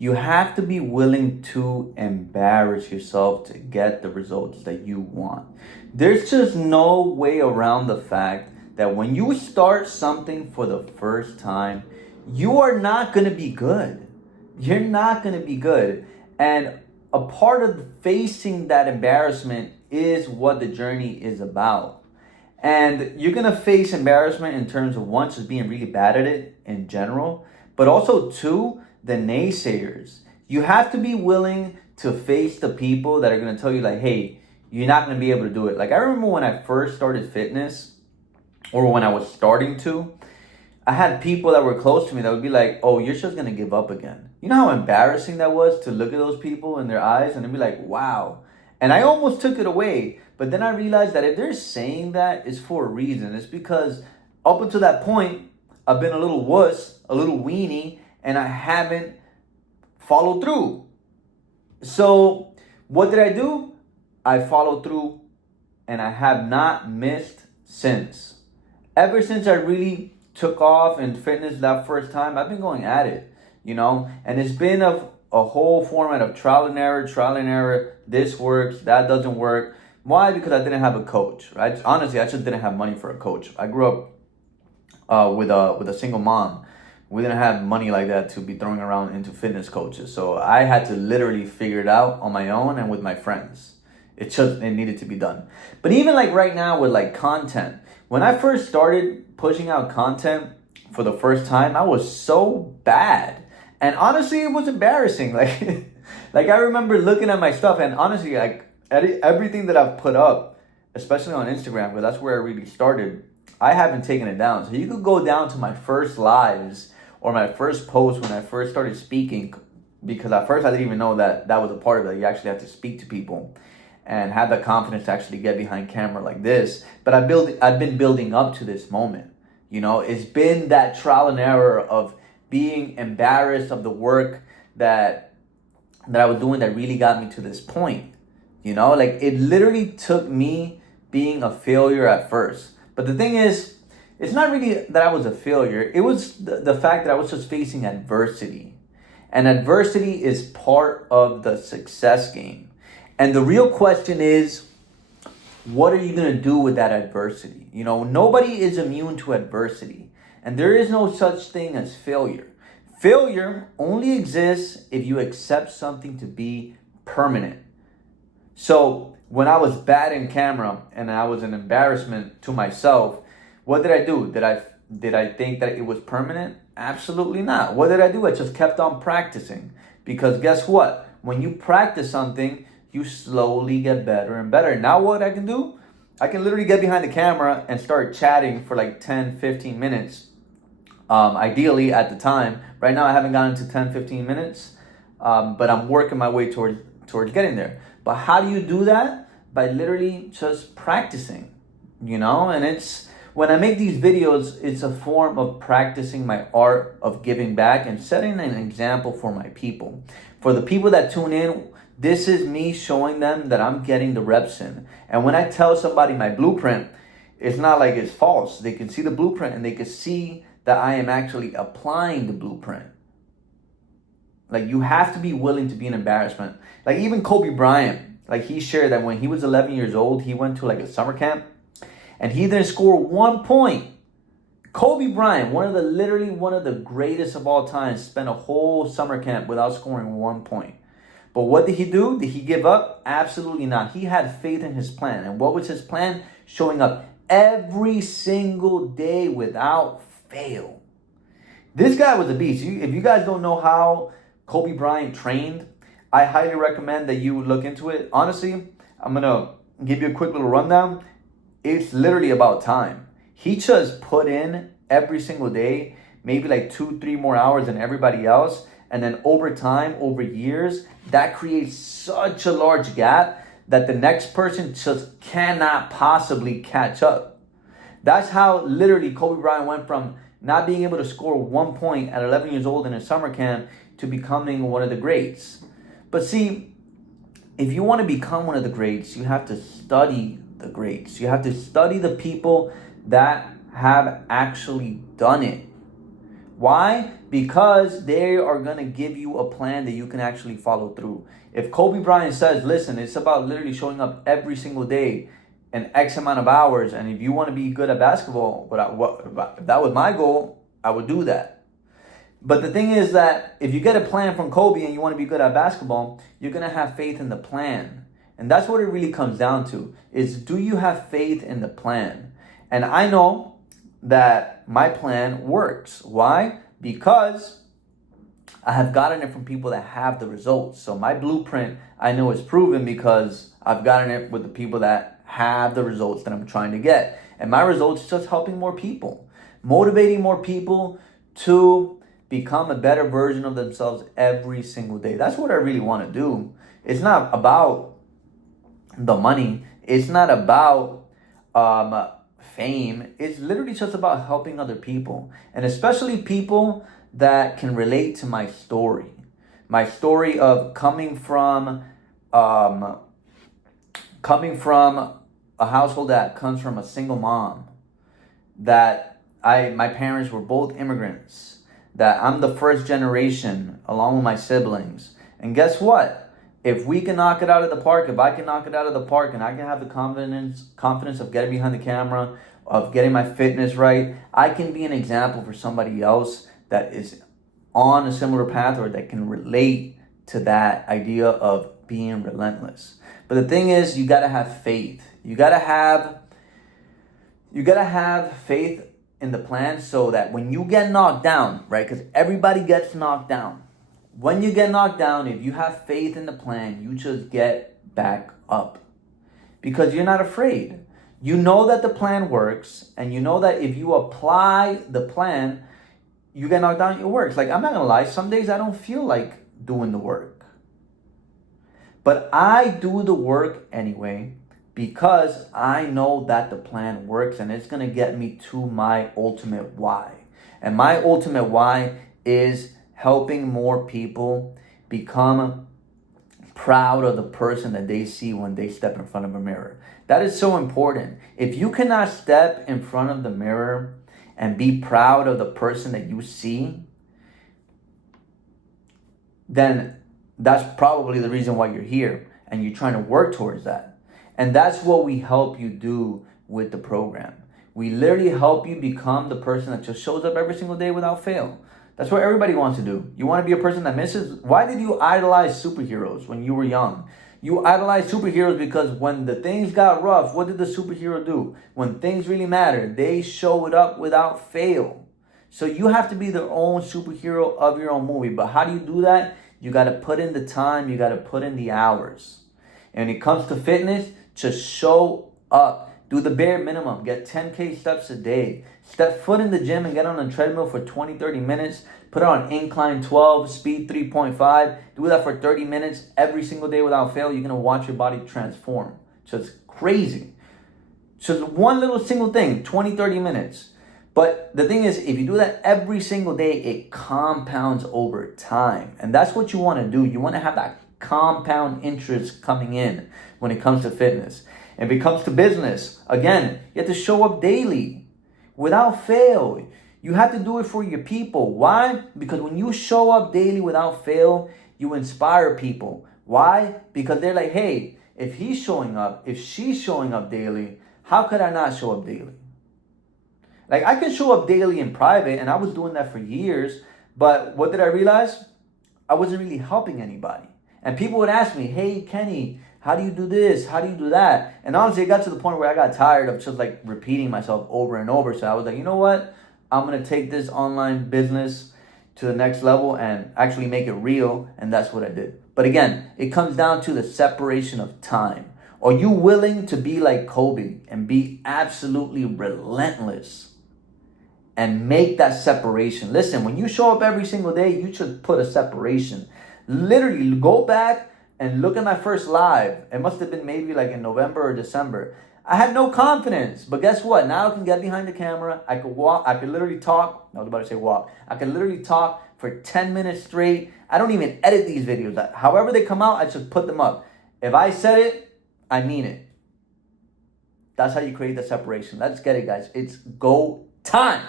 You have to be willing to embarrass yourself to get the results that you want. There's just no way around the fact that when you start something for the first time, you are not going to be good. You're not going to be good. And a part of facing that embarrassment is what the journey is about. And you're going to face embarrassment in terms of one, just being really bad at it in general, but also two, the naysayers. You have to be willing to face the people that are going to tell you, like, hey, you're not going to be able to do it. Like, I remember when I first started fitness, or when I was starting to, I had people that were close to me that would be like, oh, you're just going to give up again. You know how embarrassing that was to look at those people in their eyes and they'd be like, wow. And I almost took it away. But then I realized that if they're saying that, it's for a reason. It's because up until that point, I've been a little wuss, a little weenie, and I haven't followed through. So what did I do? I followed through, and I have not missed since. Ever since I really took off in fitness that first time, I've been going at it, and it's been a whole format of trial and error. This works, that doesn't work. Why? Because I didn't have a coach, right? Honestly, I just didn't have money for a coach. I grew up with a single mom. We didn't have money like that to be throwing around into fitness coaches. So I had to literally figure it out on my own and with my friends. It needed to be done. But even like right now with like content, when I first started pushing out content for the first time, I was so bad. And honestly, it was embarrassing. Like I remember looking at my stuff, and honestly, like everything that I've put up, especially on Instagram, because that's where I really started, I haven't taken it down. So you could go down to my first lives or my first post when I first started speaking, because at first I didn't even know that that was a part of it. You actually have to speak to people and have the confidence to actually get behind camera like this. But I've been building up to this moment. It's been that trial and error of being embarrassed of the work that I was doing that really got me to this point. Like it literally took me being a failure at first. But the thing is, it's not really that I was a failure. It was the fact that I was just facing adversity. And adversity is part of the success game. And the real question is, what are you going to do with that adversity? Nobody is immune to adversity. And there is no such thing as failure. Failure only exists if you accept something to be permanent. So when I was bad in camera and I was an embarrassment to myself, what did I do? Did I think that it was permanent? Absolutely not. What did I do? I just kept on practicing. Because guess what? When you practice something, you slowly get better and better. Now what I can do? I can literally get behind the camera and start chatting for like 10, 15 minutes. Ideally at the time. Right now I haven't gotten to 10, 15 minutes. But I'm working my way towards getting there. But how do you do that? By literally just practicing, and it's, when I make these videos, it's a form of practicing my art of giving back and setting an example for my people. For the people that tune in, this is me showing them that I'm getting the reps in. And when I tell somebody my blueprint, it's not like it's false. They can see the blueprint and they can see that I am actually applying the blueprint. Like, you have to be willing to be an embarrassment. Like, even Kobe Bryant, like, he shared that when he was 11 years old, he went to like a summer camp and he didn't score 1 point. Kobe Bryant, literally one of the greatest of all time, spent a whole summer camp without scoring 1 point. But what did he do? Did he give up? Absolutely not. He had faith in his plan. And what was his plan? Showing up every single day without fail. This guy was a beast. If you guys don't know how Kobe Bryant trained, I highly recommend that you look into it. Honestly, I'm going to give you a quick little rundown. It's literally about time. He just put in every single day, maybe like 2-3 more hours than everybody else. And then over time, over years, that creates such a large gap that the next person just cannot possibly catch up. That's how literally Kobe Bryant went from not being able to score 1 point at 11 years old in a summer camp to becoming one of the greats. But see, if you want to become one of the greats, you have to study the greats. You have to study the people that have actually done it. Why? Because they are going to give you a plan that you can actually follow through. If Kobe Bryant says, listen, it's about literally showing up every single day in X amount of hours, and if you want to be good at basketball, if that was my goal, I would do that. But the thing is that if you get a plan from Kobe and you want to be good at basketball, you're going to have faith in the plan. And that's what it really comes down to, is do you have faith in the plan? And I know that my plan works. Why? Because I have gotten it from people that have the results. So my blueprint, I know, is proven because I've gotten it with the people that have the results that I'm trying to get. And my results is just helping more people, motivating more people to become a better version of themselves every single day. That's what I really want to do. It's not about the money. It's not about fame. It's literally just about helping other people, and especially people that can relate to my story. My story of coming from a household that comes from a single mom, that my parents were both immigrants, that I'm the first generation along with my siblings. And guess what? If we can knock it out of the park, if I can knock it out of the park, and I can have the confidence of getting behind the camera, of getting my fitness right, I can be an example for somebody else that is on a similar path or that can relate to that idea of being relentless. But the thing is, you gotta have faith. You gotta have faith in the plan, so that when you get knocked down, right? Because everybody gets knocked down. When you get knocked down, if you have faith in the plan, you just get back up. Because you're not afraid. You know that the plan works, and you know that if you apply the plan, you get knocked down, it works. Like, I'm not gonna lie, some days I don't feel like doing the work. But I do the work anyway, because I know that the plan works and it's going to get me to my ultimate why. And my ultimate why is helping more people become proud of the person that they see when they step in front of a mirror. That is so important. If you cannot step in front of the mirror and be proud of the person that you see, then that's probably the reason why you're here and you're trying to work towards that. And that's what we help you do with the program. We literally help you become the person that just shows up every single day without fail. That's what everybody wants to do. You want to be a person that misses? Why did you idolize superheroes when you were young? You idolize superheroes because when the things got rough, what did the superhero do? When things really mattered, they showed up without fail. So you have to be the own superhero of your own movie. But how do you do that? You got to put in the time. You got to put in the hours. And when it comes to fitness, just show up. Do the bare minimum. Get 10K steps a day. Step foot in the gym and get on a treadmill for 20, 30 minutes. Put it on incline 12, speed 3.5. Do that for 30 minutes every single day without fail. You're going to watch your body transform. Just crazy. Just one little single thing, 20, 30 minutes. But the thing is, if you do that every single day, it compounds over time. And that's what you want to do. You want to have that compound interest coming in when it comes to fitness. And if it comes to business, again, you have to show up daily without fail. You have to do it for your people. Why? Because when you show up daily without fail, you inspire people. Why? Because they're like, hey, if he's showing up, if she's showing up daily, how could I not show up daily? Like, I could show up daily in private, and I was doing that for years, but what did I realize? I wasn't really helping anybody. And people would ask me, hey, Kenny, how do you do this? How do you do that? And honestly, it got to the point where I got tired of just like repeating myself over and over. So I was like, you know what? I'm going to take this online business to the next level and actually make it real. And that's what I did. But again, it comes down to the separation of time. Are you willing to be like Kobe and be absolutely relentless and make that separation? Listen, when you show up every single day, you should put a separation. Literally, go back and look at my first live. It must have been maybe like in November or December. I had no confidence, but guess what? Now I can get behind the camera. I could walk. I could literally talk. I was about to say walk. I could literally talk for 10 minutes straight. I don't even edit these videos. However they come out, I just put them up. If I said it, I mean it. That's how you create the separation. Let's get it, guys. It's go time.